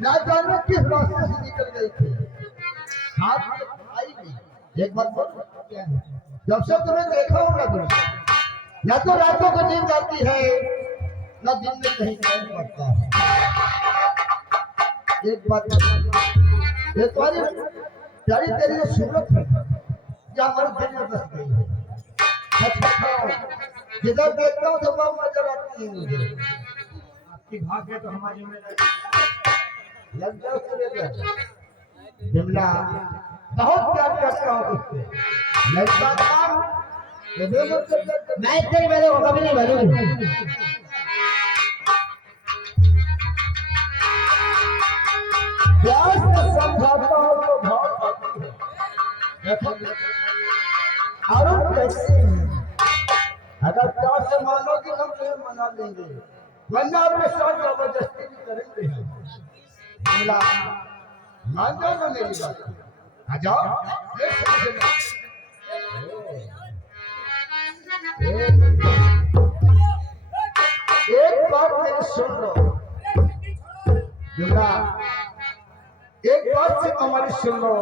ना जाने किस रास्ते से निकल गई थी, हाथ में आई नहीं। एक बात बोल, क्या है? जब से तुम्हें देखा होगा तुमने, या तो रातों को नींद आती है, ना दिन में कहीं चैन पड़ता है। एक बात ये तुम्हारी प्यारी तेरी जो सूरत है, या हमारे दिल में बस गई है। सच बताओ, जिधर देखता हूँ सब नजर आती है मुझे। आपकी भाग्य तो हमारी जिम्मेदारी। लग जाओ बिमला, बहुत प्यार करता हूँ तुझसे। लड़का था, मैं तेरे मेरे को कभी नहीं भरूंगी। प्यार से समझाता हूँ तो बहुत आती है। अरुण कैसे हैं? अगर प्यार से मानोगी हम तुम्हें मना लेंगे, वरना अपने साथ जबरदस्ती भी करेंगे हम। बिमला, मान जाओ ना मेरी बात। आ जाओ। एक बात मेरी सुन लो बिमला, एक बात से हमारी सुन लो,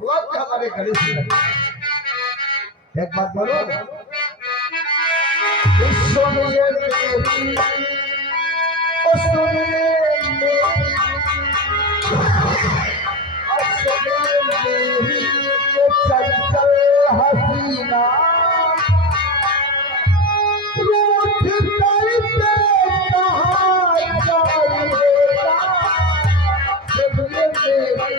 हुआ कि हमारे गले से लगे। एक बात बोलो, सुनिए मेरी, ओ सुनिए मेरी, मेरी ये चंचल हसीना, रूठ करके कहाँ जाइएगा, सुनिए मेरी।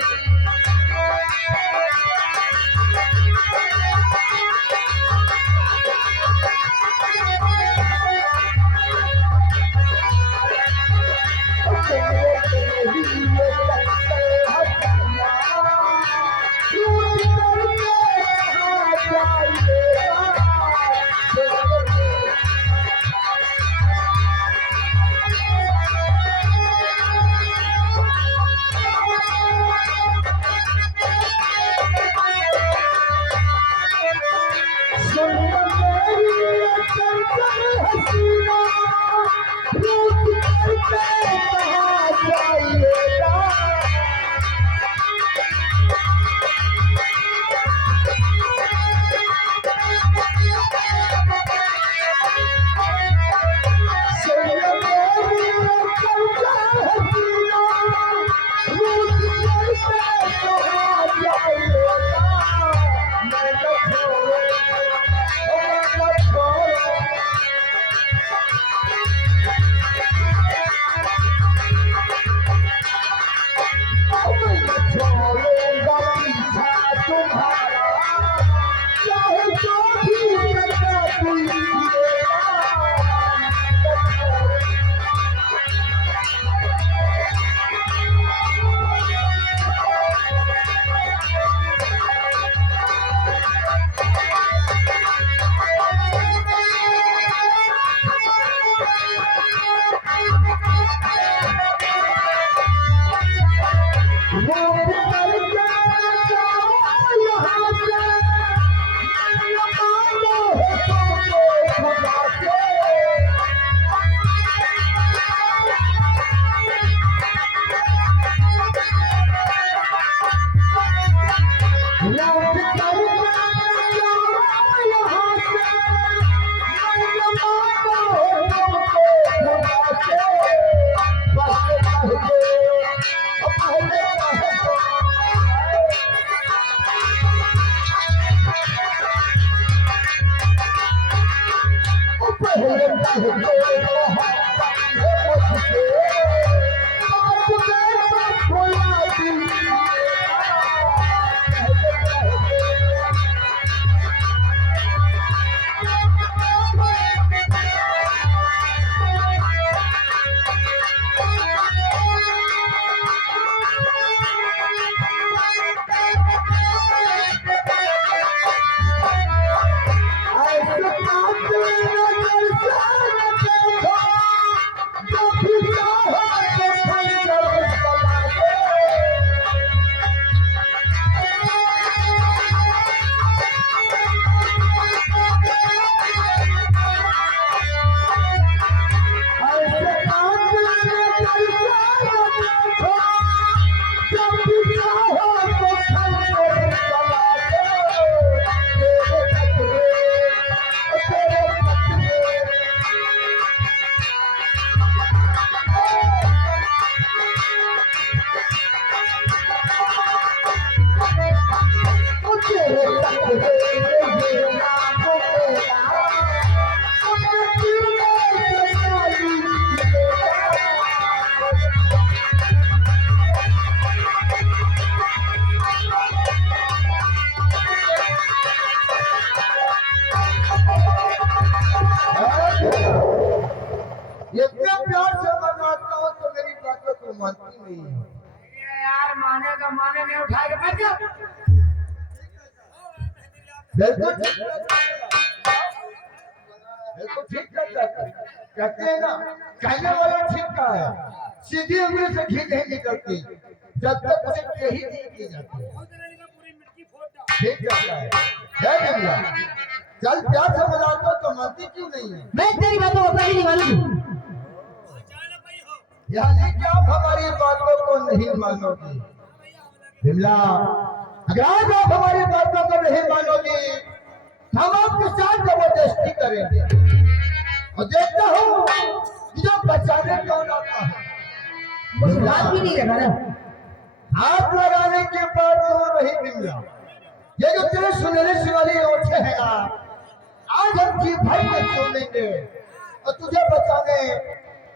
मानती नहीं है। ये यार माने तो माने नहीं उठाएगा बच्चा। बिल्कुल बिल्कुल ठीक कहता है। कहते हैं ना, कहने वाला ठीक कहा है, सीधी उंगली से घी नहीं निकलती जब तक उसे यही नहीं की जाती। ठीक कहता है। जय बिमला, चल प्यार से मनाता तो मानती क्यों नहीं है? मैं तेरी बातों को पहले नहीं मानूंगी। यानी कि आप हमारी बातों को नहीं मानोगी बिमला। अगर आज आप हमारी बातों को नहीं मानोगी हम आपके साथ जबरदस्ती करेंगे। और देखता हूँ कि जो बचाने कौन आता है। मुझे बात भी नहीं लगा ना। हाथ लगाने के बाद तो नहीं बिमला, ये जो तेरे सुनहरे से वाली ओठे हैं ना, आज हम जी भाई में छोड़ेंगे और तुझे बचाने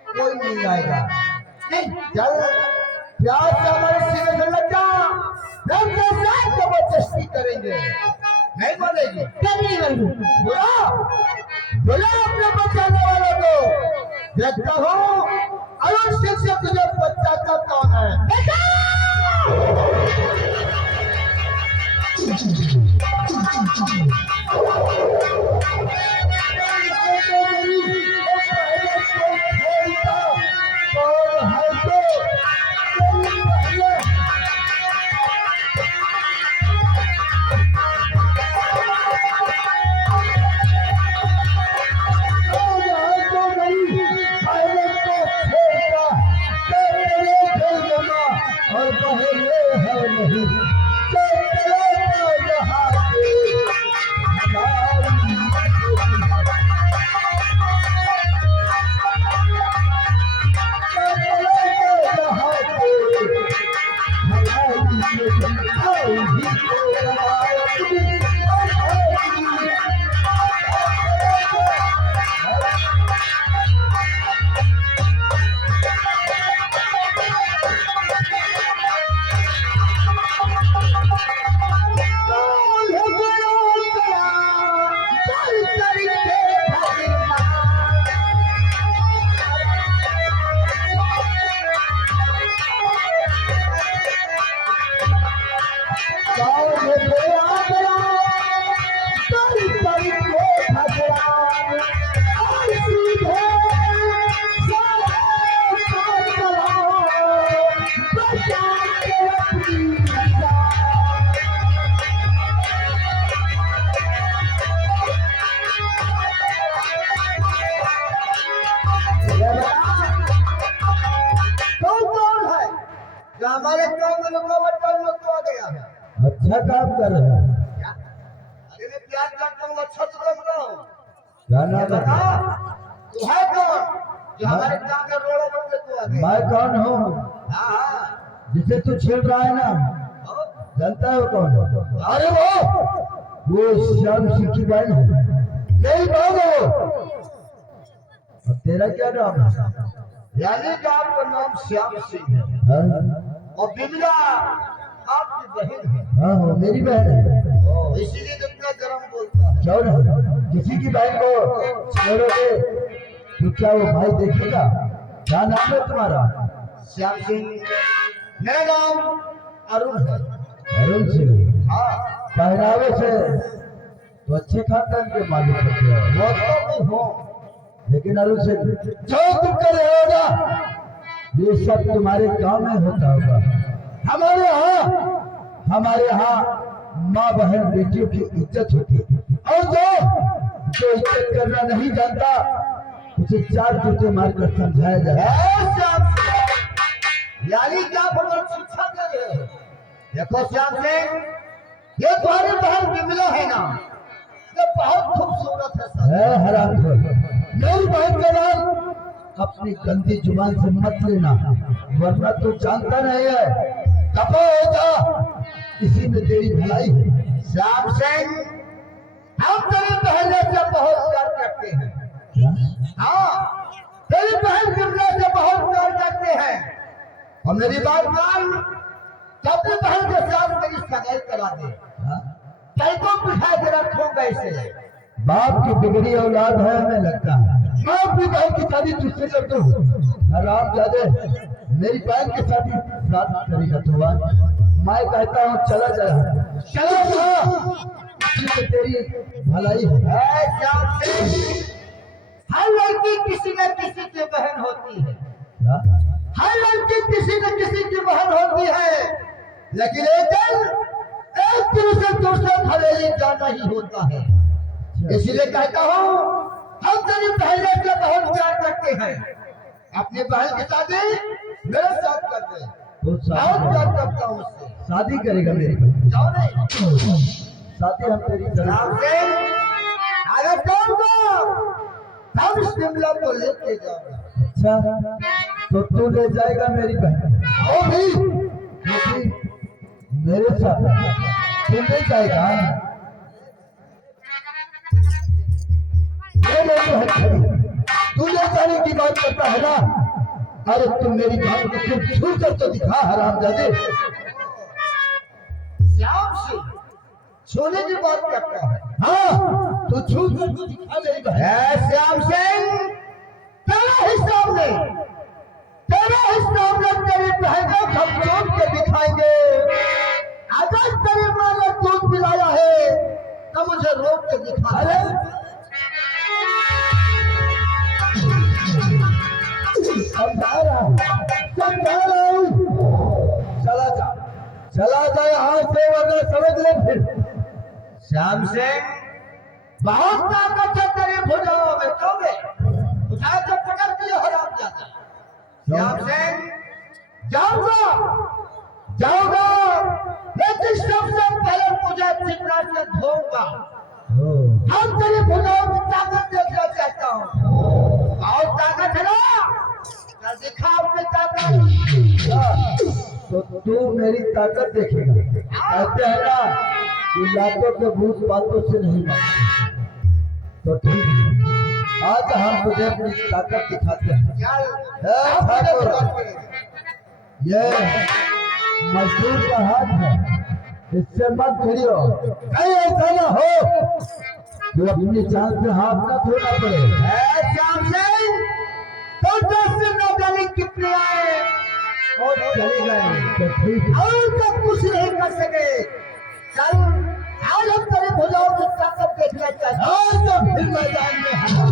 कोई नहीं आएगा। नहीं, चल प्यार से हमारे सीने से लग जा, हम तेरे साथ जबरदस्ती करेंगे। नहीं मानेगी? कभी नहीं मानूंगी। बुला बुला अपने बचाने वालों को। देखता हूँ अरुण सिंह से तुझे बचाता कौन है। और पहले है नहीं हमारे काम में रुकावट डालने को आ गया है। अच्छा काम कर रहा है। क्या? अरे मैं प्यार करता हूँ, अच्छा तो कर रहा हूँ। क्या नाम है? बता, तू है कौन जो हमारे काम में रोड़ा बनने को आ गया? मैं कौन हूँ? हाँ हाँ। जिसे तू छेड़ रहा है ना, जानता है वो कौन है? अरे वो श्याम सिंह की बहन है। नहीं भागो। अब तेरा क्या नाम है? यानी कि आपका नाम श्याम सिंह है हाँ? और बिमला आपकी बहन है। हाँ हाँ, मेरी बहन है। इसीलिए तो इतना गरम बोलता है। क्यों ना किसी की बहन को छेड़ोगे तो क्या वो भाई देखेगा? क्या नाम है तुम्हारा? श्याम सिंह। मेरा नाम अरुण है। अरुण सिंह। हाँ, पहनावे से तो अच्छे खानदान के मालिक होते हो, वो तो मैं हूँ। लेकिन अरुण सिंह जो तुम कर रहे हो ना, ये सब तुम्हारे गांव में होता होगा। हमारे यहाँ माँ बहन बेटियों की इज्जत होती है, और जो इज्जत करना नहीं जानता उसे चार जूते मारकर समझाया जाए। यानी क्या बहुत शिक्षा दे रहे हो? देखो श्याम सिंह, ये तुम्हारी बहन बिमला है ना, ये बहुत खूबसूरत है सर। है हरामखोर, मेरी बहन का नाम अपनी गंदी जुबान से मत लेना, वरना तू जानता नहीं है कपा हो जा, इसी में तेरी भलाई है। श्याम सिंह, हम तेरी बहन से बहुत प्यार करते हैं। हाँ, तेरी बहन बिमला से बहुत प्यार करते हैं। और मेरी बात मान, अपनी बहन के साथ मेरी सगाई करा दे। कहीं को बिठा के रखूंगा इसे। बाप की बिगड़ी औलाद है, हमें लगता है। मैं अपनी बहन की शादी तुझसे कर दूं। आराम जादे मेरी बहन के साथ ही साथ करेगा तो मैं कहता हूँ चला जा तेरी भलाई है। हर लड़की किसी न किसी की बहन होती है, क्या? हर लड़की किसी न किसी की बहन होती है, लेकिन एक दिन से दूसरे घरेली जाना ही होता है। इसलिए कहता हूँ हम तेरी पहले से बहुत प्यार करते हैं, अपनी बहन की शादी मेरे साथ कर दे। तो बहुत प्यार करता हूँ उससे। शादी करेगा मेरी बहन? जाओ नहीं शादी हम तेरी करेंगे। अगर हम शिमला को लेके जाऊंगा। अच्छा तो तू ले जाएगा मेरी बहन? वो भी क्योंकि मेरे साथ तू ले जाएगा। तू ले जाने की बात करता है ना? अरे तुम मेरी बात को तुम छू कर तो दिखा हरामजादे। श्याम सिंह सोने की बात करता है। हाँ तू छू कर तो दिखा मेरी बहन। श्याम सिंह तेरा हिसाब में तेरी बहन को हम चोट के दिखाएंगे। अगर तेरी माँ ने दूध पिलाया है तो मुझे रोक के दिखा। अरे समझा रहा हूँ चला जा यहाँ से वरना समझ ले फिर। श्याम सिंह बहुत ताकत है तेरी भुजाओं में, क्यों में उठा के पकड़ दिए हराम जाता। श्याम सिंह जाऊंगा लेकिन सबसे पहले मुझे चिन्ना से धोऊंगा। हम तेरी भुजाओं की ताकत देखना चाहता हूँ। बहुत ताकत है ना, चल दिखा अपनी ताकत। तो तू मेरी ताकत देखेगा। कहते हैं ना कि लातों के भूत बातों से नहीं मानते। तो ठीक है, आज हम तुझे अपनी ताकत दिखाते हैं। ये मजदूर का हाथ है, इससे मत भिड़ियो। कहीं ऐसा ना हो तो अपनी जान से हाथ ना धोना पड़े। श्याम सिंह तो 10 न जाने कितने आए और चले गए, तो ठीक है। और तक कुछ नहीं कर सके। चल आज हम तेरे भुजाओं की ताकत देखना चाहते हैं। और तो फिर मैदान में हम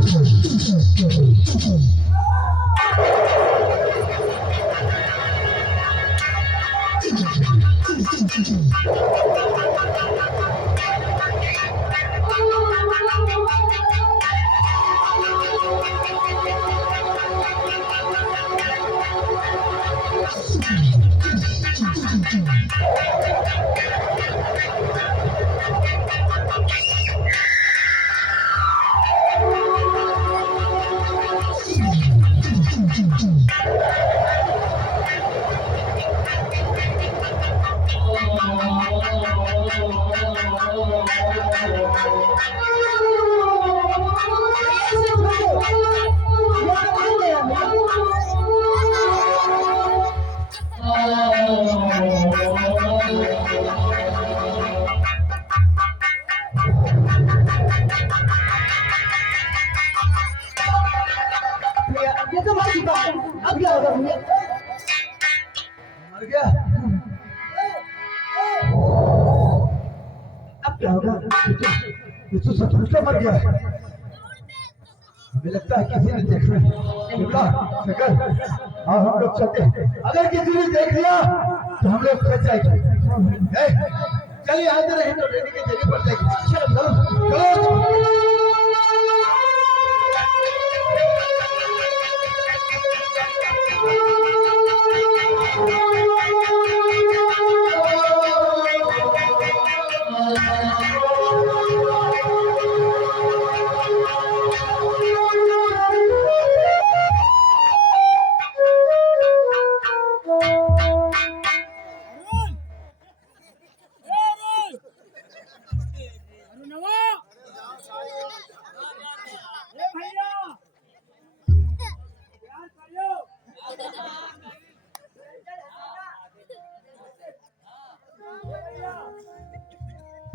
ये तो हमारी बात है। अब क्या होगा भैया? मर गया। अब क्या होगा? ये तो सचमुच का मर गया है। हमें लगता है किसी ने देख लिया। शकल और हम लोग चलते हैं। अगर किसी ने देख लिया तो हम लोग फंस जाएंगे। चलिए आते रहे तो लेने की जगह पड़ जाएगी। चलो चलो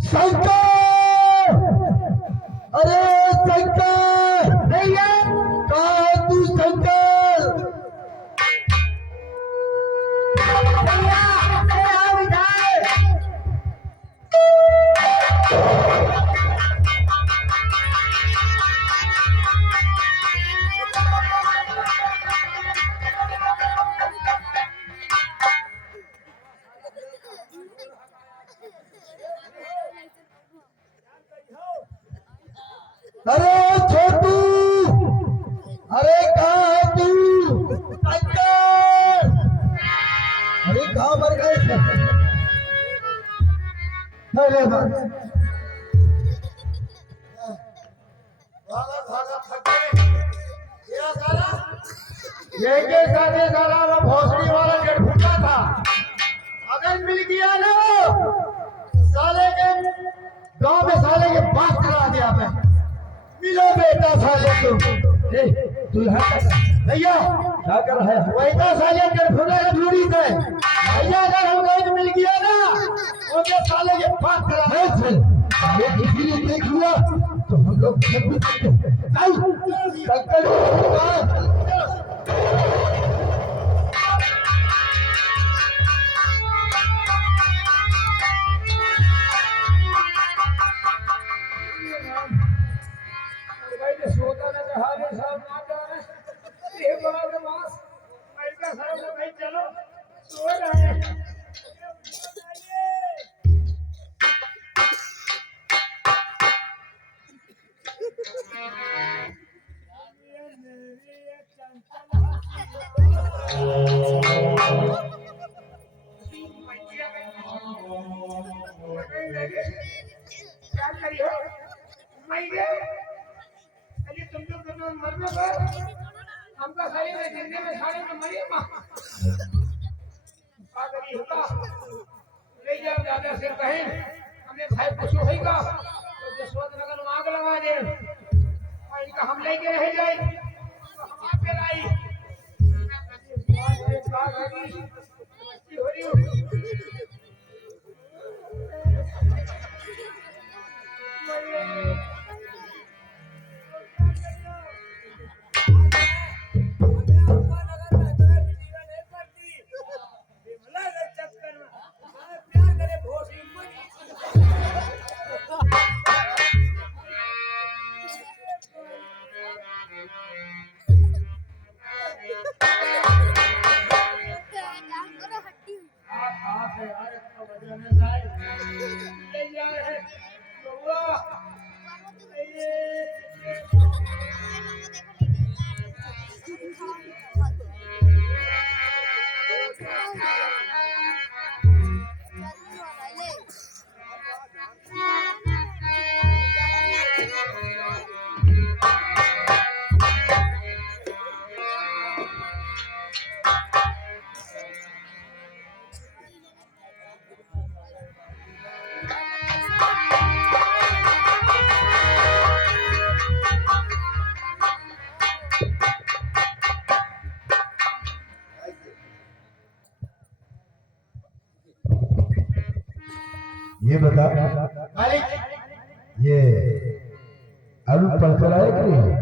शंकर, अरे शंकर भैया, कहाँ तू शंकर? अरे छोटू, अरे कहाँ है तू? टाइगर! अरे कहाँ मर गए? अरे बाप! ये साले साला वो भोसड़ी वाला डेढ़ फुटा था, अगर मिल गया ना साले के गांव में साले के बात करा दिया मैं। मिलो बेटा साले तू यहाँ भैया क्या कर रहा है? वैसा साले डेढ़ फुटा का दूरी थे भैया, अगर हम गाँव मिल गया ना उनके साले के बात करा इसीलिए देख लिया तो हम लोग सब भी चलो सो रहे हैं। क्या करियो तुम लोग मरने पर हमका सही में जिंदगी में सारे में मरिए माँ होगा ले जाओ दादा से कहें हमें भाई कुछ होगा तो जसवंत नगर में आग लगा दे और इनका हम लेके रह जाए तो हम आप पे लाई हो रही ये बता मालिक, ये अरुण पलकर आए कि नहीं?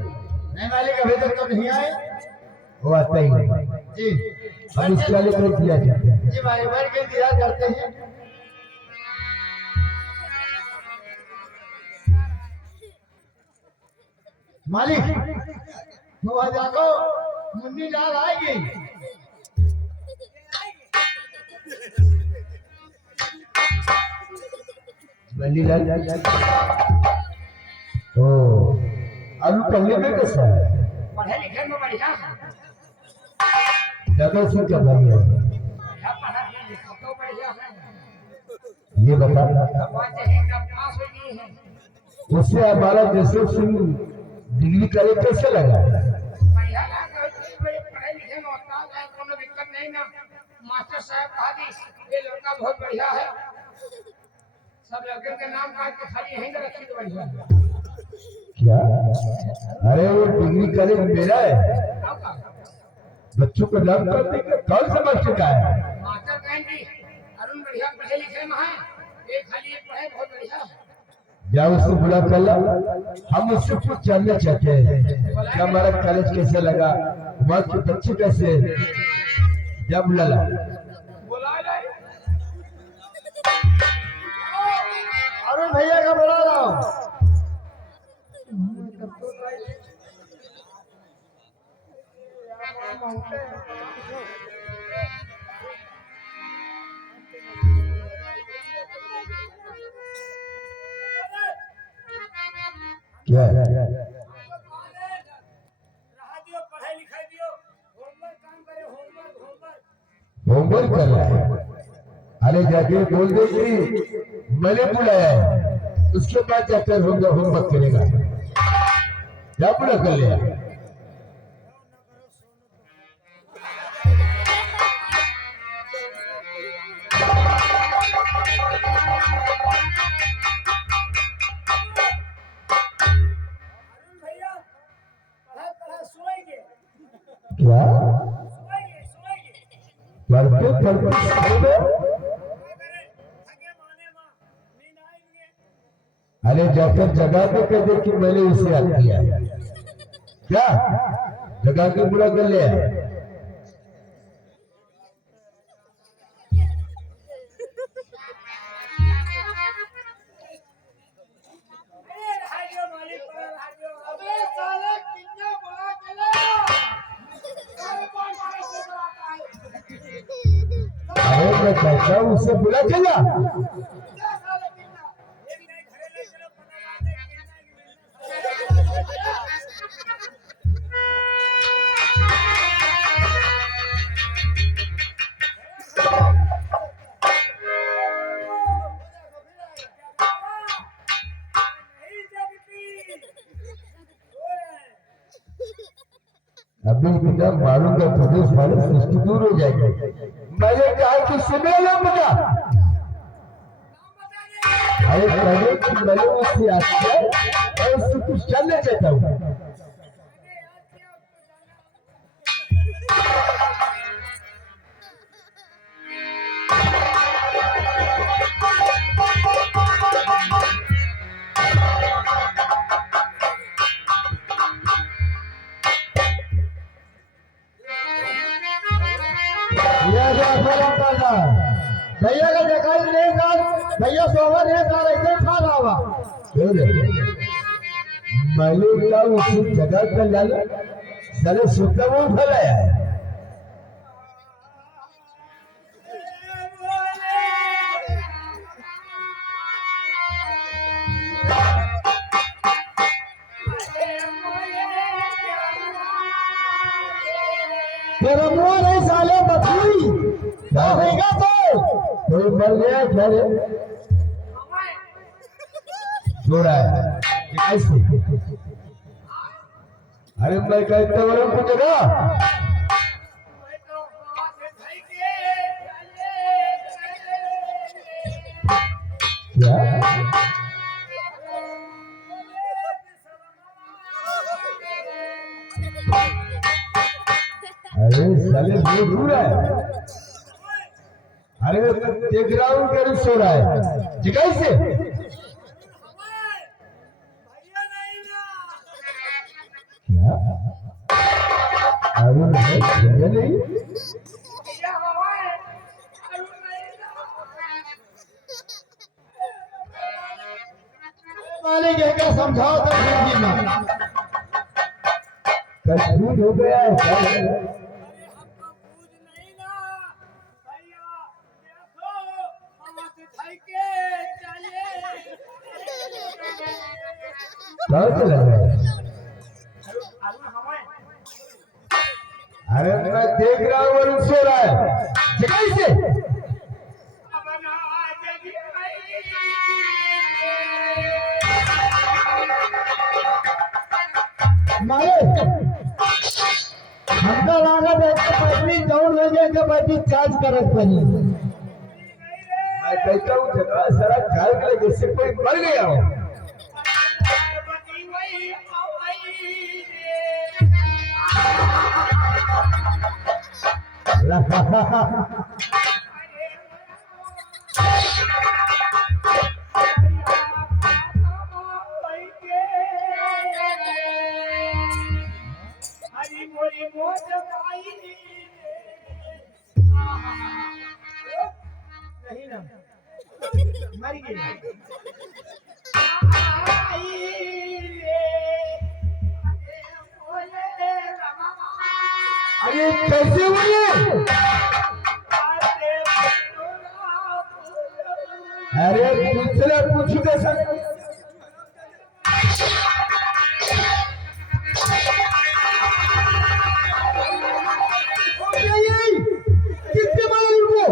नहीं मालिक, अभी तक तो नहीं आए। वो आता ही नहीं जी हम इसके वाले को दिया जाता है। जी मालिक, बैठ के इंतजार करते हैं। मालिक वो आ जाओ, मुन्नी लाल आएगी। बल्ली लाल ओ अरुण पहले में कैसा है? पढ़े लिखे में बढ़िया ज्यादा से क्या भाई है? पढ़ा लिखा तो बढ़िया है। ये बता बात है कि पास हो गई है उससे हमारा जसवंत सिंह डिग्री करे कैसे लगा? बढ़िया लगा, पढ़े लिखे में उस्ताद है, कोनो दिक्कत नहीं ना। मास्टर साहब कहा दी ये लड़का बहुत बढ़िया है, सब लड़के के नाम काट के खाली यहीं रखी तो बढ़िया। क्या? अरे वो डिग्री कॉलेज मेरा है, बच्चों को नाम कर देंगे कौन समझ चुका है? मास्टर कहेंगे अरुण बढ़िया पढ़े लिखे में है, ये खाली ये पढ़े बहुत बढ़िया है। जब उसको बुला कर ला, हम उससे कुछ जानना चाहते हैं कि हमारा कॉलेज कैसे लगा, वहाँ के बच्चे कैसे, जब बुला ला बुला क्या है? रहा दियो, पढ़ाई लिखाई दियो, होमवर्क काम करे, होमवर्क होमवर्क कर रहा है। अरे जाके बोल दे कि मैंने बुलाया है, उसके बाद जाकर होमवर्क करेगा। क्या पूरा कर लिया? भैया पढ़ा सोएंगे क्या सोएंगे पढ़ते पढ़ते सोओगे? थके माने माँ नींद आएंगे। अरे जाकर जगा के कह दे कि मैंने इसे याद किया है। क्या जगा के पूरा कर लिया? अबे साले कितना बड़ा गला साले कौन मारे से बुलाता है अरे मैं कहता हूँ उसे बुला चला। क्या साले कितना एक नहीं घरे ले चलो पता लगा दे अभी बिना मारूंगा प्रदेश वाले सृष्टि दूर हो जाएगी। मैंने कहा कि सुने लो मुझे। अरे पहले कि मैंने उससे याद किया और उससे कुछ जानना चाहता हूँ। भैया का देखा ही नहीं साल भैया सोवर है साल ऐसे खा रहा हुआ मैंने क्या उसी जगह पर लाला साले सुतला वो फैलाया है। तेरा मुंह नहीं साले बकरी क्या होगा तो मर गया क्या रे? छोड़ा है कैसे? अरे मैं कहता हूँ कुछ जगह क्या? अरे साले दूर है। अरे देख रहा हूँ करीब सो रहा है जगह से। क्या? अरुण है जगह नहीं? मालिक है क्या समझाओ तो जिंदगी में कल हो गया है क्या? कहाँ चला गया? अरे मैं देख रहा हूँ और सो रहा है जगह से। मालिक हमका लागत है कि बैटरी डाउन हो जाए कि बैटरी चार्ज करत बनी मैं कहता हूँ जगह सारा ख्याल करे जैसे कोई मर गया हो। नहीं ना मर गई आई रे बोले रमा अरे कैसे हुए? अरे दूसरे पूछ के सर कितने बड़े उनको?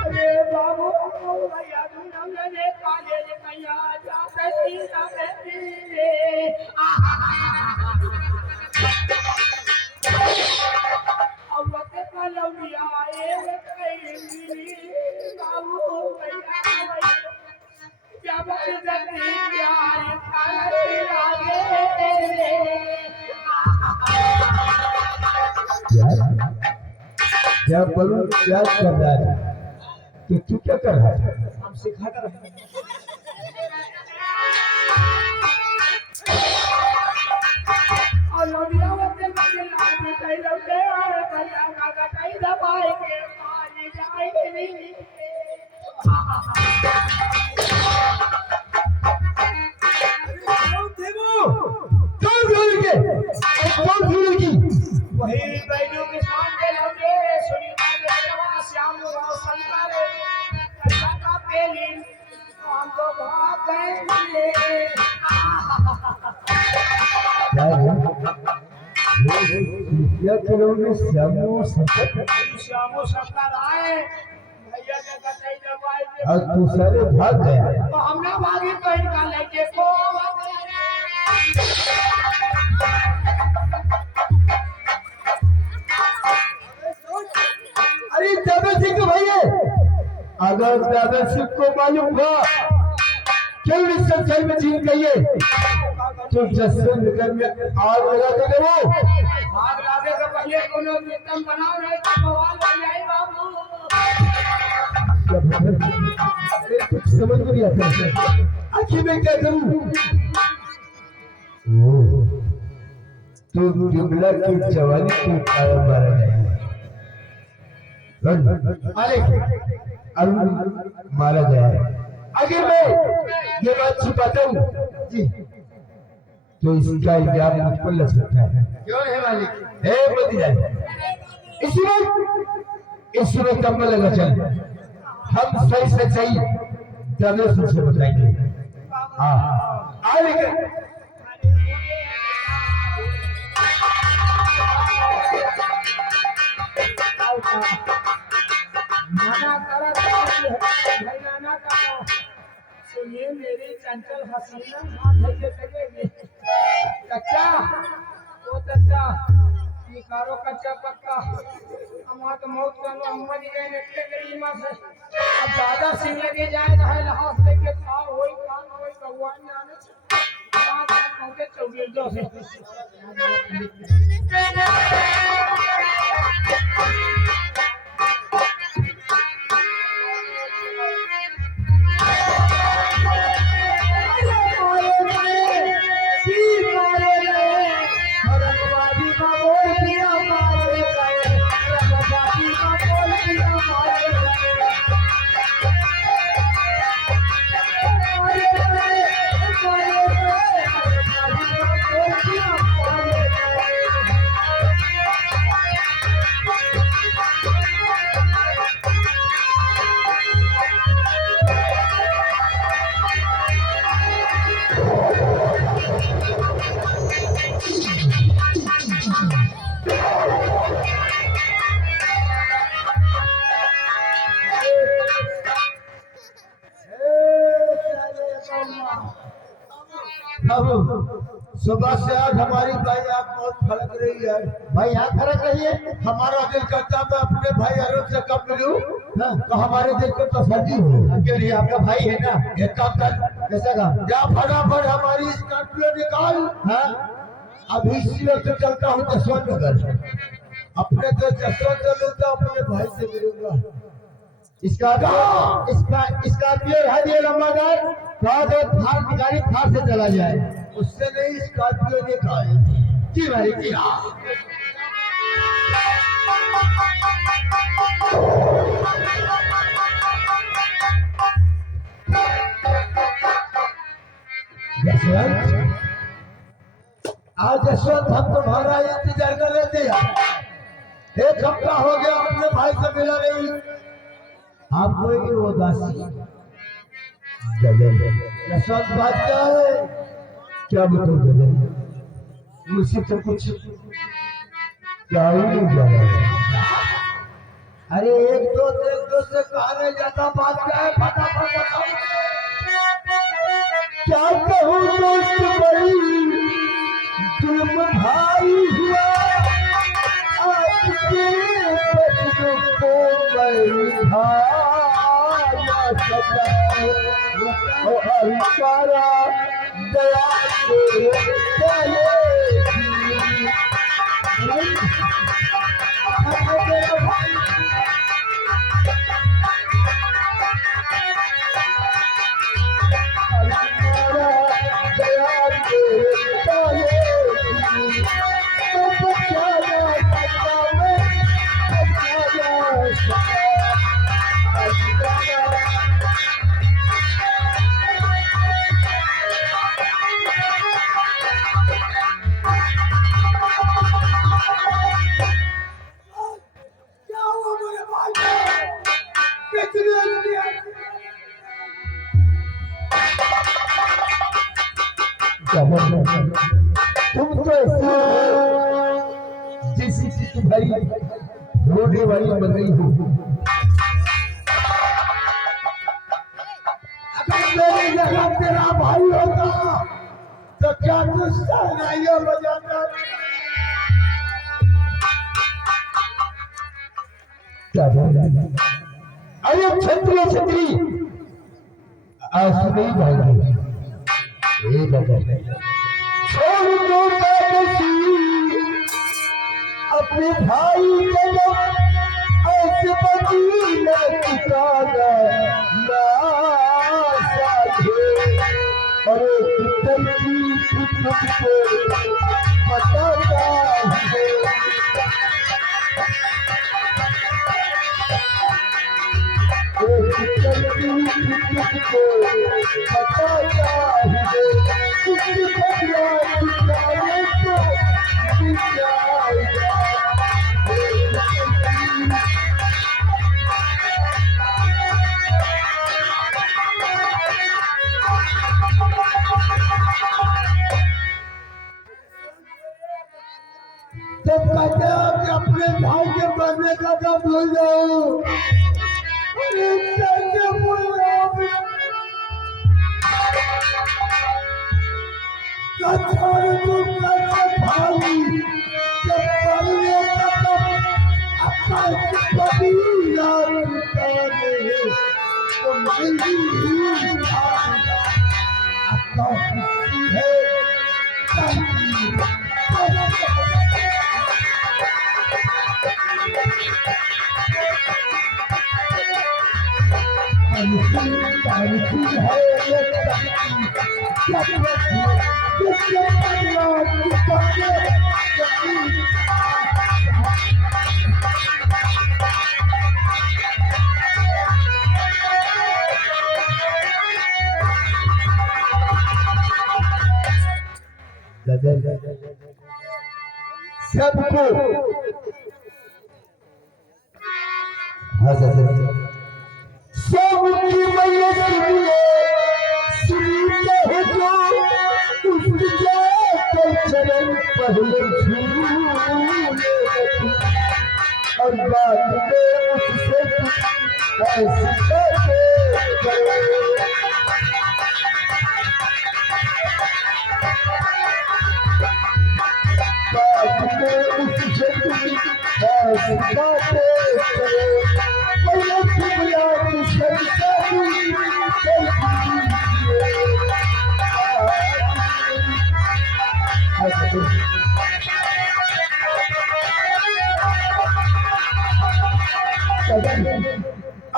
अरे बाबू भैया तुमने कॉलेज भैया जाते रे अब वक्त लौटिया बाबू भैया जब जल्दी प्यार क्या बोलूं क्या कर रहा है? तो तू क्या कर रहा है? हम सिखा कर और लौटिया वक्त लागे कई लौटे और भैया का कई दबाए के पानी जाए वही बैजू किसान के लगे सुनीता के जवा श्याम और शंकर कन्या का पेली हम तो भाग गए क्या करोगे? श्यामो शंकर आए भैया के कतई दबाई और दूसरे भाग गया। तो हमने भागी तो इनका लेके को अरे जावेद सिंह के भैया, अगर जावेद सिंह को मालूम हुआ क्यों इस सच्चाई में जीत गई है तो जसवंत नगर में आग लगा देंगे वो। भाग लागे तो पहले कोनो सिस्टम बनाओ नहीं तो बवाल हो जाए बाबू अरे कुछ समझ में नहीं आता आखिर में क्या करूं? तो जुमला की जवानी को काया मारा जाए। अरुण मारा गया है। आगे मैं ये बात छिपाता हूँ जी तो इसका इल्जाम मुझ पर लग सकता है। क्यों है मालिक? हे बदल जाए इसमें कम लगा चल हम सही सच्चाई जावेद से बताएंगे। हाँ आगे मना करा भैया ना करो सुनिए मेरी चंचल हसीना हाथ लेके चलेगी कच्चा वो कच्चा निकारो कच्चा पक्का हमारा तो मौत करो हम मर गए नेटे गरीब से अब ज्यादा सिंह लगे जाए तो है लाश लेके खाओ वही काम वही कौवा जाने बात पहुंचे 24 से सुबह से आज हमारी भाई आप बहुत फड़क रही है। भाई यहाँ फर्क रही है। हमारा दिल करता मैं अपने भाई अरुण से कब मिलूं तो हमारे दिल को तसल्ली हो। के लिए आपका भाई है ना? एक काम कर कैसा काम? जा फटाफट हमारी स्कॉर्पियो निकाल। हाँ अभी सीधे से चलता हूँ जसवंत नगर। अपने तो जसवंत मिलता अपने भाई से मिलूंगा। स्कॉर्पियो है ये लंबादार थार गाड़ी थार से चला जाए उससे नहीं स्कॉर्पियो निकाल। जी भाई जी यशवंत, आज यशवंत हम तुम्हारा इंतजार कर रहे थे यार। एक हफ्ता हो गया अपने भाई से मिला नहीं। आप कोई वो दासी यशवंत बात क्या है? क्या बताओ गगन, मुझसे तो कुछ क्या ही नहीं जा रहा है। अरे एक दोस्त से कहा नहीं जाता, बात क्या है फटाफट बताओ। क्या कहूँ दोस्त बड़ी जुल्म भाई हुआ, आपके बच्चों को मैं भाया सका और हमारा दया से चले। तुम तो जैसी तुम्हारी रोने वाली बन रही हो। अगर मेरी जगह तेरा भाई होता तो क्या गुस्सा नहीं हो जाता? क्या बोला? अरे छतरी छतरी आंसू नहीं बहेंगे। छोड़ दो अपने भाई को, ऐसे बदी न चुकाना और तुझको बताता है। जब कहते हैं कि अपने भाई के मरने का क्या भूल जाओ, कैसे भूल जाओ? भाई जब मरने का अपना कभी याद करे तो मेरी अपना खुशी है। सबको सबकी मैया सुनिए हो जो उसके चरण पहले और बात में उससे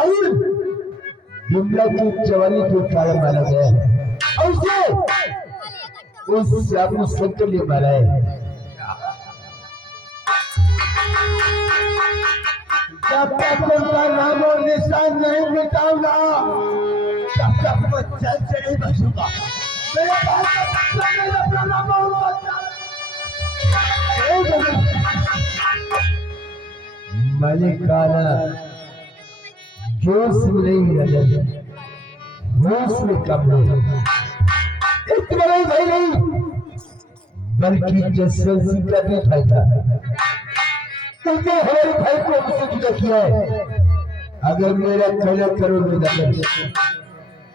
ऐसी जुमला की जवानी के कारण माना गया है और उस आपको सब के लिए मारा है। जब तक उनका नाम और निशान नहीं मिटाऊंगा तब तक मैं चल से नहीं बचूंगा। मेरे भाई का बच्चा मेरा अपना नाम बच्चा मैंने कहा जोश में नहीं लगा होश में कब इतना नहीं भाई नहीं बल्कि जसवंत का भी फायदा क्योंकि हमारे भाई को हमसे जुदा किया है। अगर मेरा कहना करो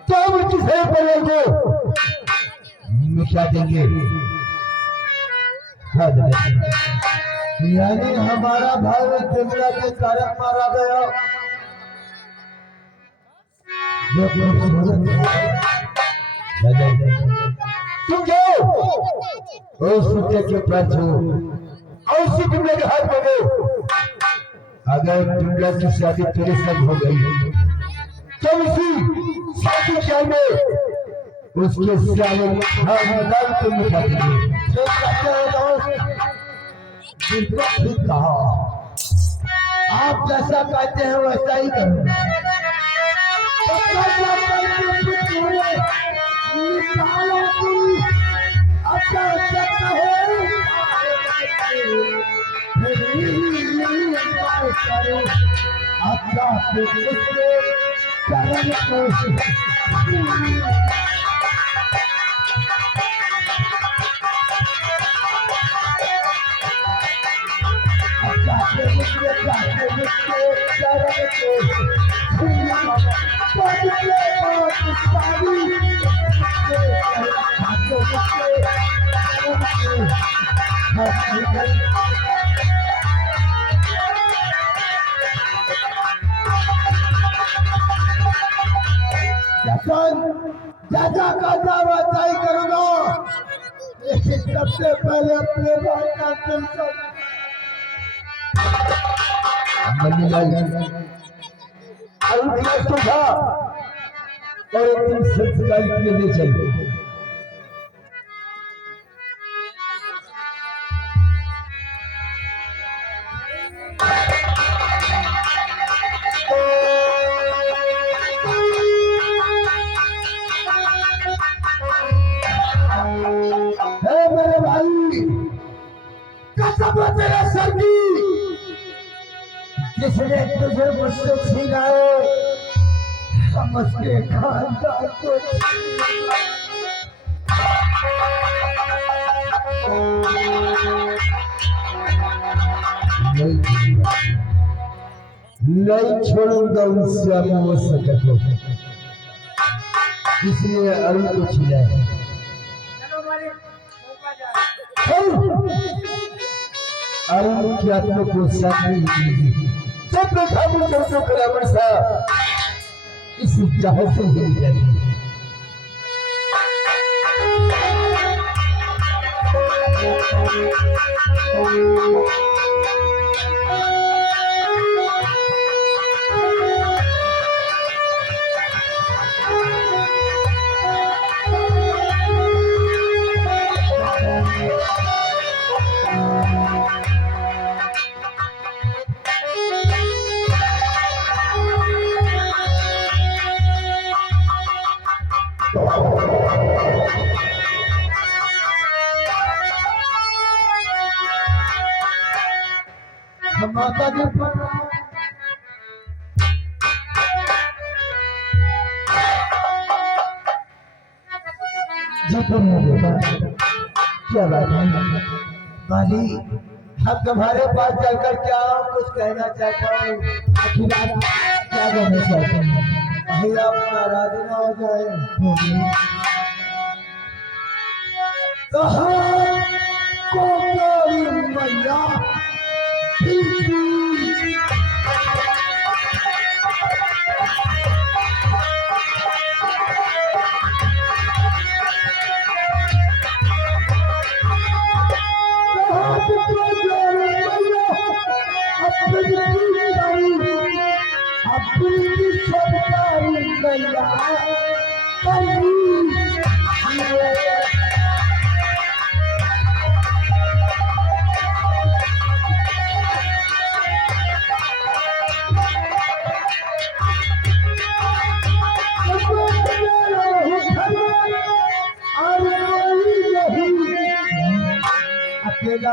तो हम किसी पर को मिटा देंगे। यानी हमारा भाई तिमरा के कारण मारा गया। तुम जाओ और सूर्य के पास हो और उसी तुमने के हाथ में दो। अगर तुमरा की शादी तेरे संग हो गई तो उसी शादी के में उसके सारे खानदान को मिटा देंगे। तो कहते हैं दोस्त बिल्कुल ठीक कहा। आप जैसा कहते हैं वैसा ही करूँगा। दादा का दावा तय करूंगा, लेकिन सबसे पहले अपने भाई का था और तुम संस्कार के लिए चाहिए। मेरे भाई कसम है तेरे सर की, जिसने तुझे मुझसे छीना है हम उसके खानदान को नहीं छोड़ूंगा उससे अब वो सकत हो, इसलिए अरुण को छीना है। अरुण की आत्मा को शांति मिलेगी जब देखा मुझे तो करावर सा इस चाह से ही जाएगी। माता जी क्या बात है माली, हम तुम्हारे पास चलकर क्या कुछ कहना चाहता हूँ। क्या कहना चाहते हैं? आप नाराज ना हो जाए। मैया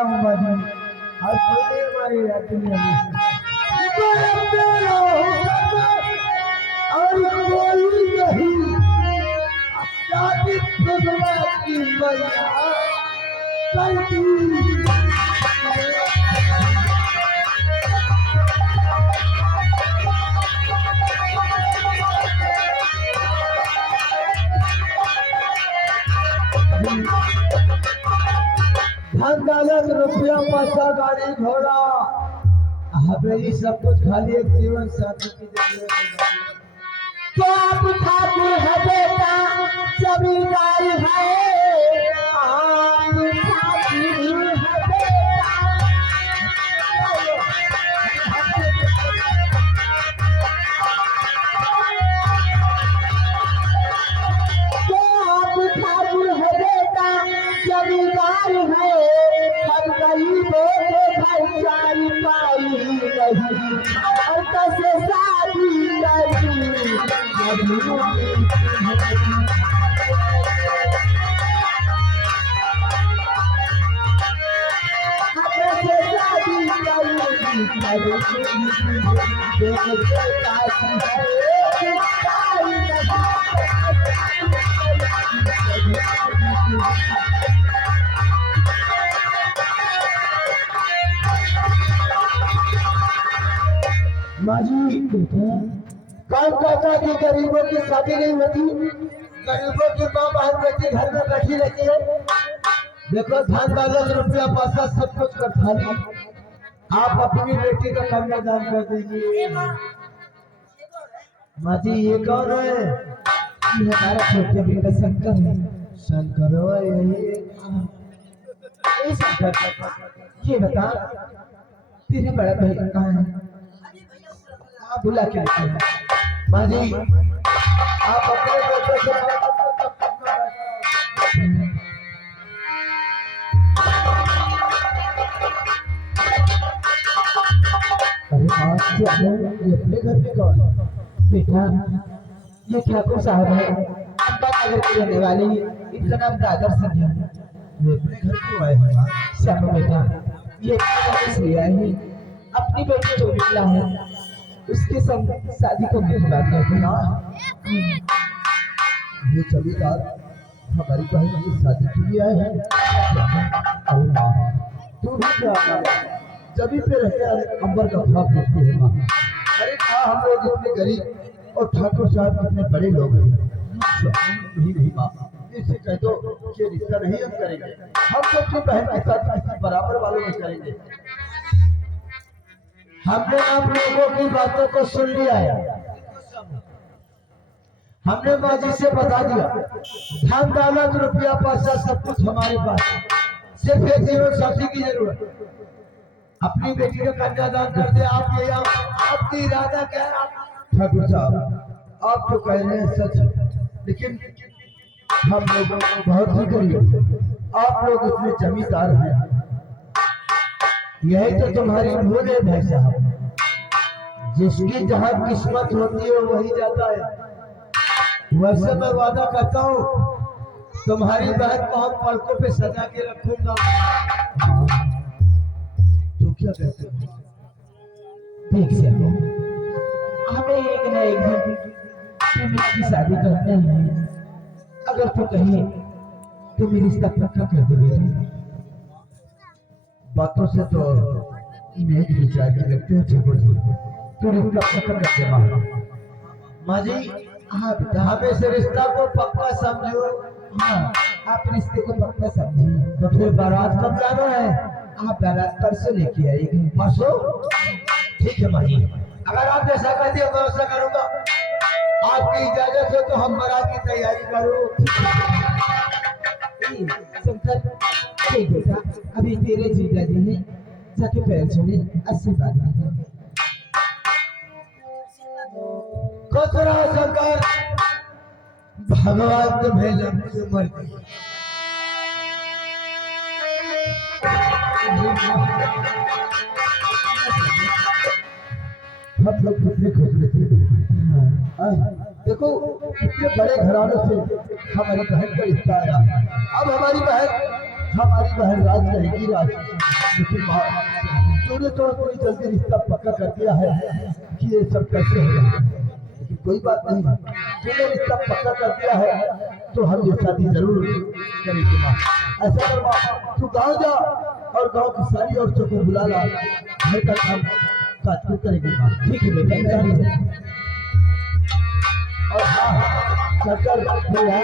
हूँ माजी, और कोई हमारी दुनिया में और कोई नहीं। शादी खुदा की मैया करती धन दौलत रुपया पैसा गाड़ी घोड़ा हवेली सब कुछ खाली एक जीवन साथी की जरूरत है। तो आप ठाकुर है बेटा जमींदार है आप ठाकुर है बेटा तो आप ठाकुर है बेटा जमींदार है हम गरीबों के भाईचारी पाई नहीं और कैसे शादी करी माजी कौन कहता कि गरीबों की शादी नहीं होती? गरीबों की माँ बहन बेटी घर में बैठी रहती है। देखो धन दौलत रुपया पैसा सब कुछ कर खाली आप अपनी बेटी का कन्यादान कर दीजिए। माजी ये कौन है? ये हमारा छोटे बेटा शंकर है। शंकर ये शंकर ये बता तेरे बड़ा भाई कहाँ है? बुला के आते हैं। माजी आप अपने बेटे से अरे आज क्या है? ये अपने घर में कौन बेटा? ये ठाकुर साहब है अब्बा नगर के रहने वाले इनका नाम दादर सिंह है। ये अपने घर क्यों आए हैं? श्याम बेटा ये इसलिए आए हैं अपनी बेटी जो निकला है उसके संग शादी करने की बात करते हैं। ये जमींदार हमारी बहन की शादी के लिए आए हैं। तू भी क्या जमी पे रहकर अंबर का भाव देखती है माँ? अरे कहा हम लोग इतने गरीब और ठाकुर साहब कितने बड़े लोग हैं। नहीं माँ इसे कह दो कि रिश्ता नहीं हम करेंगे। हम तो अपनी बहन के साथ किसी बराबर वालों में करेंगे। हमने आप लोगों की बातों को सुन लिया है। हमने माजी से बता दिया धन दौलत रुपया पैसा सब कुछ हमारे पास है, सिर्फ एक जीवन साथी की जरूरत। अपनी बेटी का कन्यादान कर दे। आप ये आपकी इरादा क्या है? ठाकुर साहब आप तो कह रहे हैं सच, लेकिन हम लोगों को बहुत ही गरीब आप लोग इतने जमींदार हैं। यही तो तुम्हारी भूल है भाई साहब। जिसकी जहाँ किस्मत होती है वही जाता है। वैसे मैं वादा करता हूँ तुम्हारी बहन को हम पलकों पे सजा के रखूंगा। तो क्या कहते हो? ठीक से हमें एक न एक दिन प्रेमी की शादी करना है। अगर तू कहे तो मेरी रिश्ता पक्का कर दे बेटा। बातों से तो इमेज विचार के लगते हैं छोटे तो रिश्ता पक्का करते माँ जी। हाँ बेटा हमें से रिश्ता को पक्का समझो। हाँ आप रिश्ते को पक्का समझिए। तो फिर बारात कब जाना है? आप बारात परसों लेके आएगी। परसों? ठीक है माँ जी, अगर आप ऐसा कहते हो मैं ऐसा करूँगा। आपकी इजाजत है तो हम बारात की तैयारी करो। शंकर ठीक बेटा अभी तेरे जीजा जी ने जाके पैर छूने आशीर्वाद मांगे। कचरा शंकर भगवान तुम्हें लंबी उम्र दी। हम लोग कितने खुश रहते हैं। देखो इतने बड़े घरानों से हमारी बहन का रिश्ता आया। अब हमारी बहन हमारी बहन राज करेगी राज, लेकिन माँ तूने तो इतनी जल्दी रिश्ता पक्का कर दिया है कि ये सब कैसे होगा। लेकिन कोई बात नहीं, तूने रिश्ता पक्का कर दिया है तो हम ये शादी जरूर करेंगे माँ। ऐसा कर माँ, तू गाँव जा और गाँव की सारी औरतों को बुला ला, घर का काम काज को करेंगे माँ। ठीक है बेटा। और हाँ चल भैया,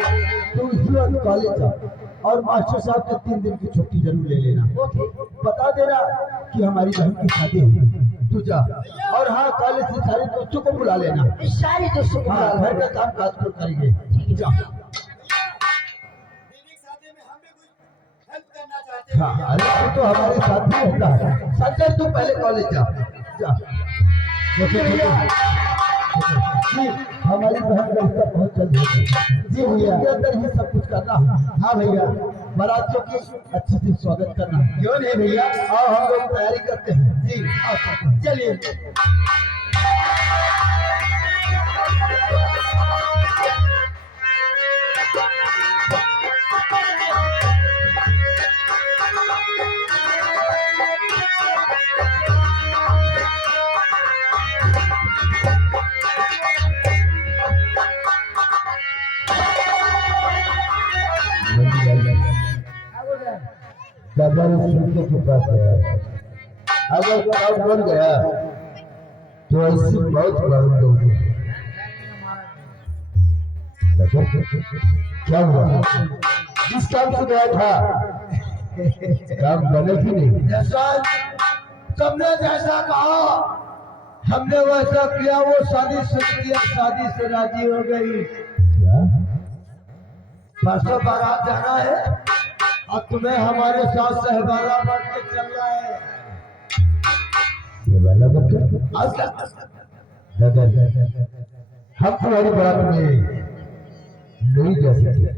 तू इसी वक्त कॉलेज जा और मास्टर साहब के 3 दिन की छुट्टी जरूर ले लेना। बता देना कि हमारी बहन की शादी है, तू जा। और हाँ कॉलेज से सारे दोस्तों को बुला लेना, सारी दोस्तों को हाँ घर का काम काज को करेंगे। जा हाँ, अरे तू तो हमारे साथ ही रहता है। संजय तू पहले कॉलेज जा जा। जी हमारी बहन का रिश्ता बहुत जल्द होगा। जी भैया के अंदर ही सब कुछ करना। हाँ भैया, बारातियों की अच्छे से स्वागत करना। क्यों नहीं भैया, आओ हम लोग तैयारी करते हैं। जी आओ चलिए। दादा ने के पास गया, अगर काम बन गया तो ऐसी बहुत बहुत होगी। क्या हुआ? जिस काम से गया था काम बने कि नहीं? जैसा तुमने जैसा कहा हमने वैसा किया। वो शादी से राजी हो गई। क्या? परसों बारात जाना है और तुम्हें हमारे साथ सहबाला बन के चलना है। हम तुम्हारी बारात में नहीं जा सकते।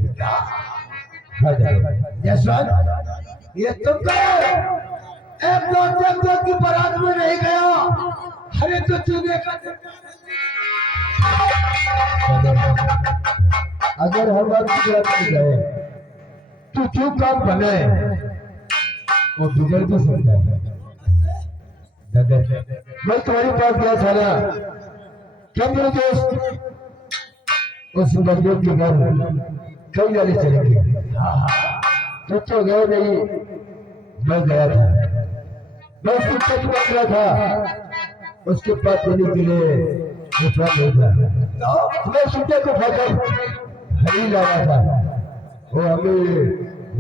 यशवंत ये तुम कहो, एक दो की बारात में नहीं गया। अरे तो चूने का अगर हम आपकी बारात में गए तो जो काम बने वो बिगड़ भी सकता है। मैं तुम्हारे पास गया था ना, क्या मेरे दोस्त उस मजदूर के घर कई जाने चलेंगे। तो गए नहीं, मैं गया था। मैं उसकी चट बन रहा था, उसके पास देने के लिए दूसरा नहीं था। मैं सूटे को फाकर हरी लगा था, वो हमें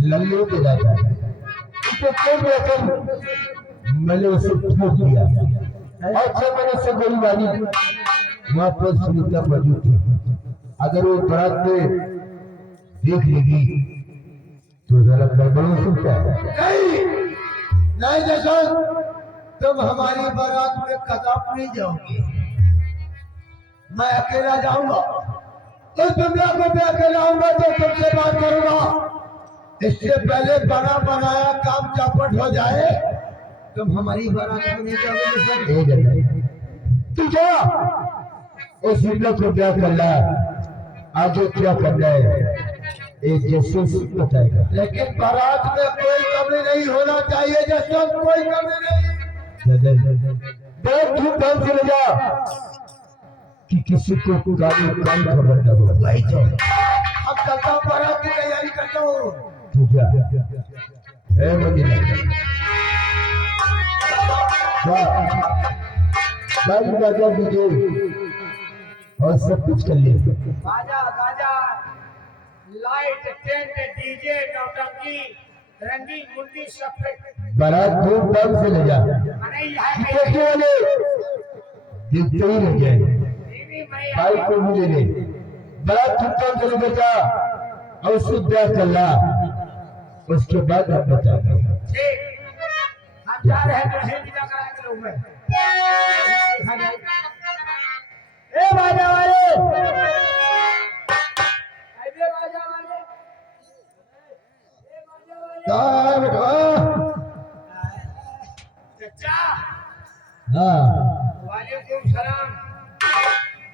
लल्लू के जाता है। मैंने उसे ठोक दिया और जब मैंने उसे गोली मारी, वहां पर सुनीता मौजूद थी। अगर वो बारात में देख लेगी तो जरा गड़बड़ हो सकता है। नहीं जैसा तुम हमारी बारात में कदाप नहीं जाओगे। मैं अकेला जाऊंगा, इस दुनिया को मैं अकेला आऊंगा तो तुमसे बात करूंगा। इससे पहले बना बनाया काम चौपट हो जाए, तुम हमारी बारात में नहीं जाओगे। तू जा उस लोग को क्या करना, आगे क्या करना है एक जैसे बताएगा। लेकिन बारात में कोई कमी नहीं होना चाहिए। जैसे कोई कमी नहीं, बहुत धूमधाम से ले जा कि किसी को गाली गाली खबर न हो। वही तो अब चलता हूँ, बारात की तैयारी करता हूँ। और सब कुछ कर लिए। बाजा गाजा, लाइट, टेंट, डीजे, नौटंकी, रंगीन मुंडी सब पे बारात धूमधाम से ले जा। अरे यहाँ देखने वाले देखते ही रह जाए। भाई को भी ले ले, बारात धूमधाम से ले जा और उसको ब्याह कर ला। उसके बाद हम बताएंगे। ठीक, हम जा रहे हैं तो विदा करा के लोग में। ए बाजा वाले, ऐसे बाजा वाले, कहाँ बैठा? चचा, हाँ वालेकुम सलाम।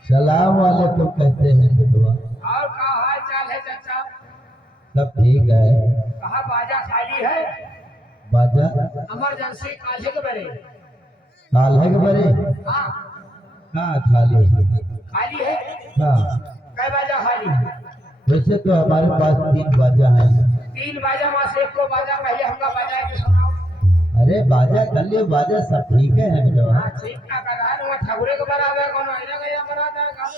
सलाम वालेकुम कहते हैं बेटवा। और क्या हाल चाल है चचा? सब ठीक है। कहाँ कहा बाजा खाली है, बाजा इमरजेंसी काहे के बरे। काल है के बरे हाँ हाँ खाली है। खाली है। हाँ कै बाजा खाली है? वैसे तो हमारे पास 3 बाजा है। 3 बाजा में से एक को बाजा पहले हमका बजा के सुनाओ। अरे बाजा कर लियो, बाजा सब ठीक है बेटा। हाँ ठीक ना कर रहा है, वो ठगुरे के बराबर कौन आईना गया बराबर का।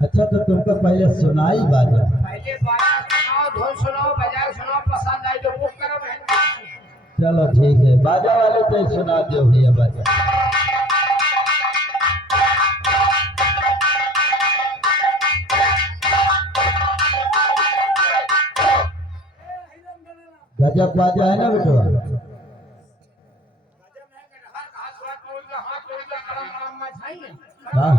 अच्छा तो तुमको पहले सुनाई बाजा। पहले बाजा सुनाओ, धुन सुनाओ, बजा सुनाओ, पसंद आई तो बुक करो मैं। चलो ठीक है, बाजा वाले तो सुना दो भैया बाजा। गजब बाजा है ना बेटा। हाथ जोड़ के हाथ जोड़ के करम करम में चाहिए। हाँ